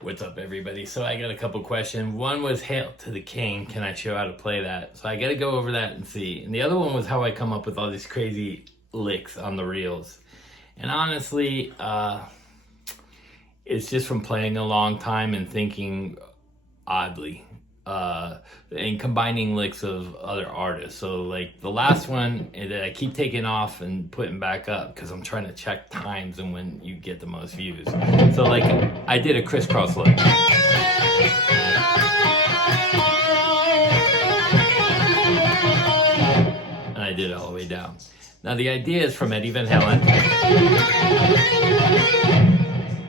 What's up, everybody? So I got a couple questions. One was Hail to the King. Can I show how to play that? So I got to go over that and see. And the other one was how I come up with all these crazy licks on the reels. And honestly, it's just from playing a long time and thinking oddly. And combining licks of other artists. So like the last one that I keep taking off and putting back up because I'm trying to check times and when you get the most views. So like I did a crisscross lick. And I did it all the way down. Now the idea is from Eddie Van Halen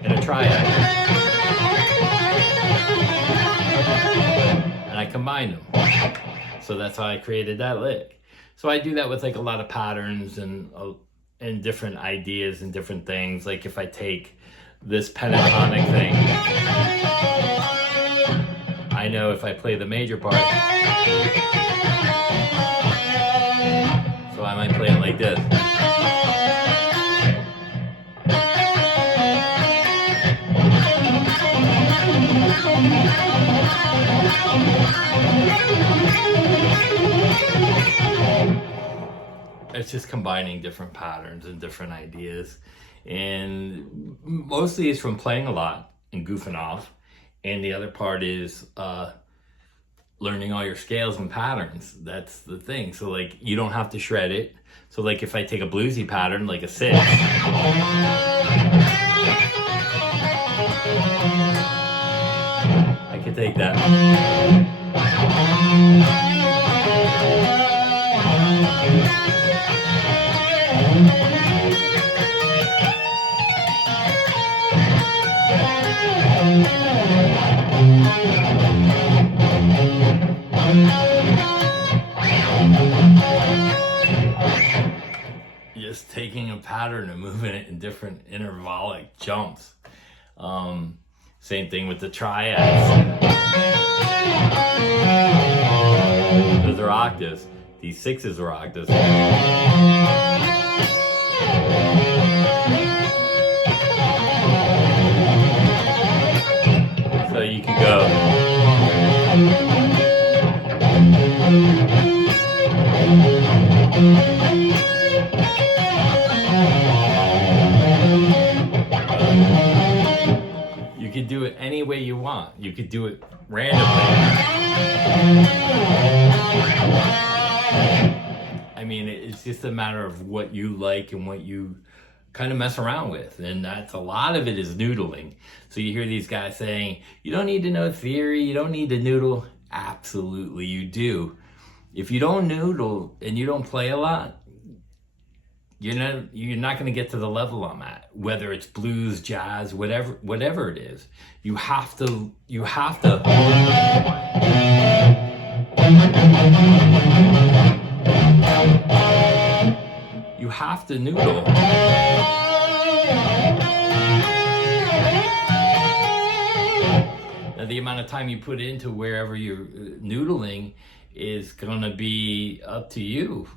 and a triad. I combined them. So that's how I created that lick. So I do that with like a lot of patterns and different ideas and different things. Like if I take this pentatonic thing, I know if I play the major part, so I might play it like this. It's just combining different patterns and different ideas, and mostly it's from playing a lot and goofing off, and the other part is learning all your scales and patterns. That's the thing. So like you don't have to shred it. So like if I take a bluesy pattern like a 6, I could take that. Just taking a pattern and moving it in different intervallic jumps. Same thing with the triads. Those are octaves. These 6s are octaves. So you can go. You could do it any way you want. You could do it randomly. I mean, it's just a matter of what you like and what you kind of mess around with. And that's a lot of it is noodling. So you hear these guys saying, you don't need to know theory, you don't need to noodle. Absolutely, you do. If you don't noodle and you don't play a lot, you're not going to get to the level I'm at. Whether it's blues, jazz, whatever it is, you have to noodle. Now the amount of time you put into wherever you're noodling is going to be up to you.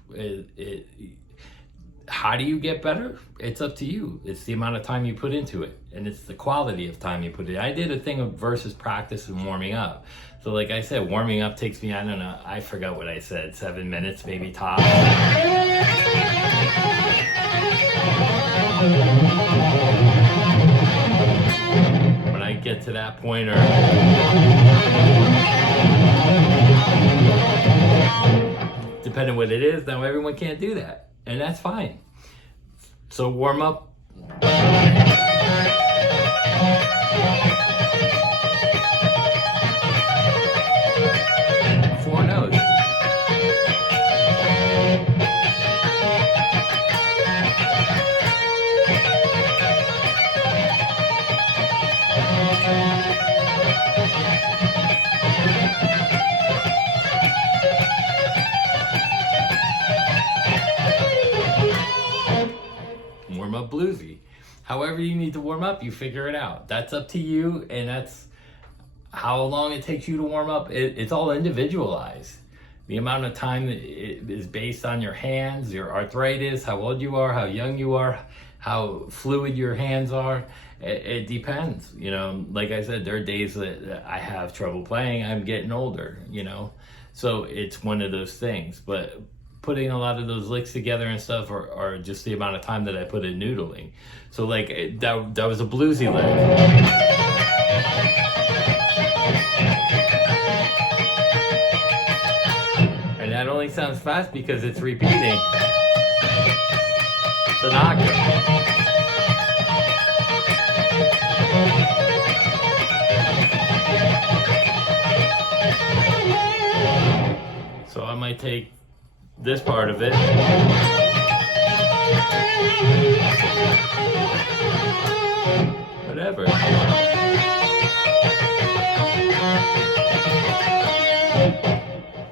How do you get better? It's up to you. It's the amount of time you put into it, and it's the quality of time you put in. I did a thing of versus practice and warming up. So like I said, warming up takes me, I don't know, I forgot what I said, 7 minutes maybe tops. When I get to that point, or depending what it is, now everyone can't do that. And that's fine. So warm up. 4 notes. Warm up bluesy. However you need to warm up, you figure it out. That's up to you, and that's how long it takes you to warm up. It's all individualized. The amount of time is based on your hands, your arthritis, how old you are, how young you are, how fluid your hands are. It depends, you know. Like I said, there are days that I have trouble playing. I'm getting older, you know, so it's one of those things. But putting a lot of those licks together and stuff are just the amount of time that I put in noodling. So like that was a bluesy lick. And that only sounds fast because it's repeating. It's an octave. So I might take this part of it. Whatever.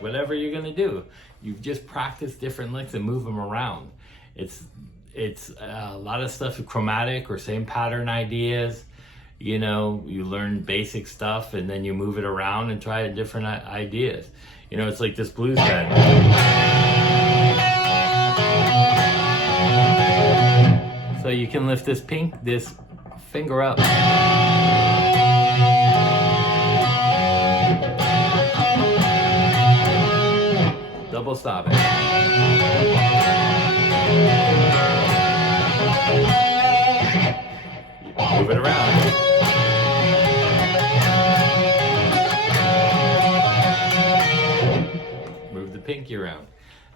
Whatever you're gonna do, you've just practiced different licks and move them around. It's a lot of stuff with chromatic or same pattern ideas. You know, you learn basic stuff and then you move it around and try different ideas. You know, it's like this blues bend. So you can lift this finger up. Double stop it. Move it around. Move the pinky around.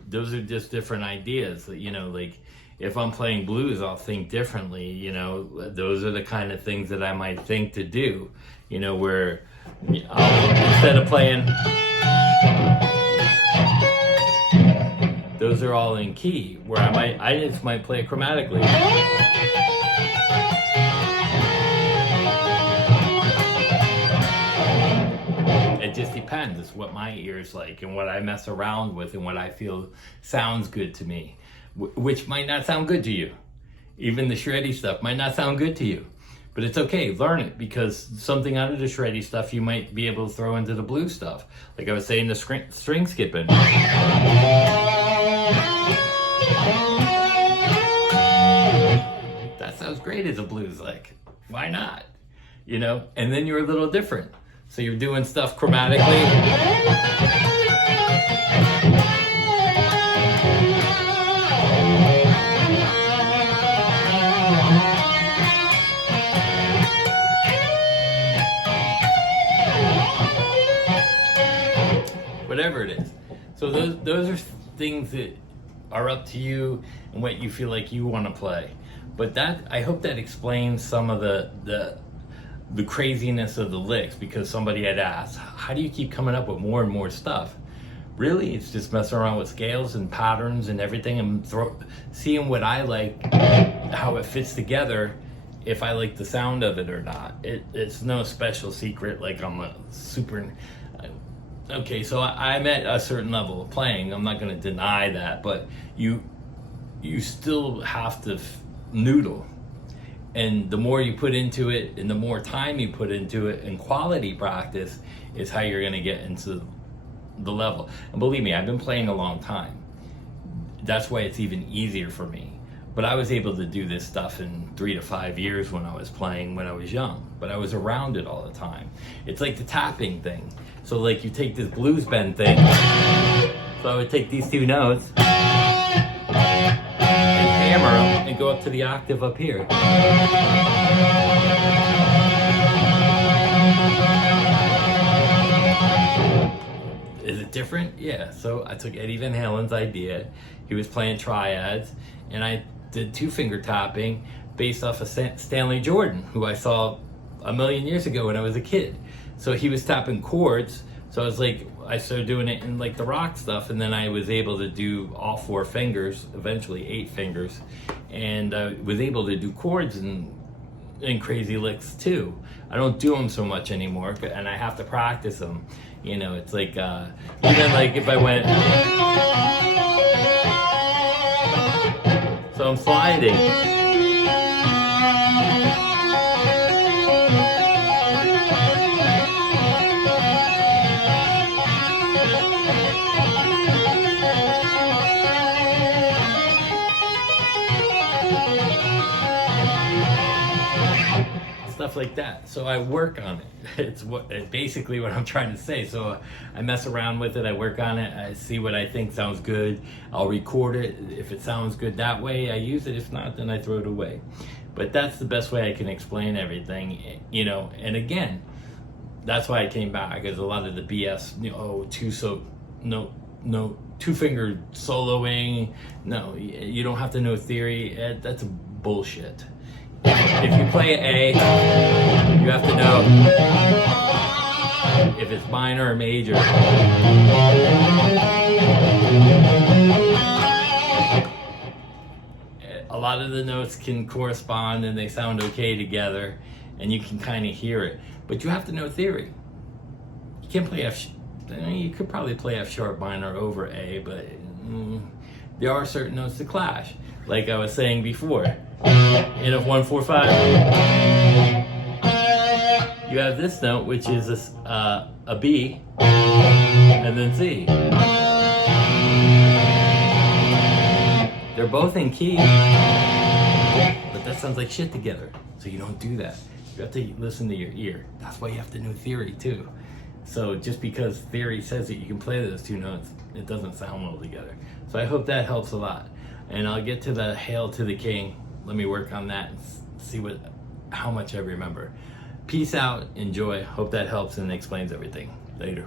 Those are just different ideas. You know, like if I'm playing blues, I'll think differently. You know, those are the kind of things that I might think to do. You know, where instead of playing, those are all in key. Where I just might play it chromatically. It just depends. It's what my ear's like and what I mess around with and what I feel sounds good to me, which might not sound good to you. Even the shreddy stuff might not sound good to you, but it's okay. Learn it, because something out of the shreddy stuff you might be able to throw into the blues stuff. Like I was saying, the string skipping. That sounds great as a blues lick. Why not? You know, and then you're a little different. So you're doing stuff chromatically. Whatever it is. So those are things that are up to you and what you feel like you want to play. But I hope that explains some of the craziness of the licks, because somebody had asked, how do you keep coming up with more and more stuff? Really, it's just messing around with scales and patterns and everything and seeing what I like, how it fits together, if I like the sound of it or not. It's no special secret like I'm a super... Okay, so I'm at a certain level of playing. I'm not going to deny that, but you still have to noodle. And the more you put into it and the more time you put into it and quality practice is how you're going to get into the level. And believe me, I've been playing a long time. That's why it's even easier for me. But I was able to do this stuff in 3 to 5 years when I was playing when I was young. But I was around it all the time. It's like the tapping thing. So like you take this blues bend thing. So I would take these two notes and hammer them and go up to the octave up here. Is it different? Yeah. So I took Eddie Van Halen's idea. He was playing triads, and I did 2-finger tapping based off of Stanley Jordan, who I saw a million years ago when I was a kid. So he was tapping chords. So I was like, I started doing it in like the rock stuff, and then I was able to do all 4 fingers, eventually 8 fingers, and I was able to do chords and crazy licks too. I don't do them so much anymore, and I have to practice them. You know, it's like even like if I went, so I'm sliding. stuff like that. So I work on it. It's basically what I'm trying to say. So I mess around with it, I work on it, I see what I think sounds good, I'll record it. If it sounds good that way, I use it. If not, then I throw it away. But that's the best way I can explain everything, you know. And again, that's why I came back, because a lot of the BS, you know, two-finger soloing, no, you don't have to know theory. That's bullshit. If you play A, you have to know if it's minor or major. A lot of the notes can correspond and they sound okay together, and you can kind of hear it. But you have to know theory. You can't play F. I mean, you could probably play F sharp minor over A, but there are certain notes that clash. Like I was saying before, in a 1-4-5, you have this note, which is a B, and then C. They're both in key, but that sounds like shit together. So you don't do that. You have to listen to your ear. That's why you have to know theory too. So just because theory says that you can play those two notes, it doesn't sound well together. So I hope that helps a lot. And I'll get to the Hail to the King. Let me work on that and see how much I remember. Peace out, enjoy. Hope that helps and explains everything. Later.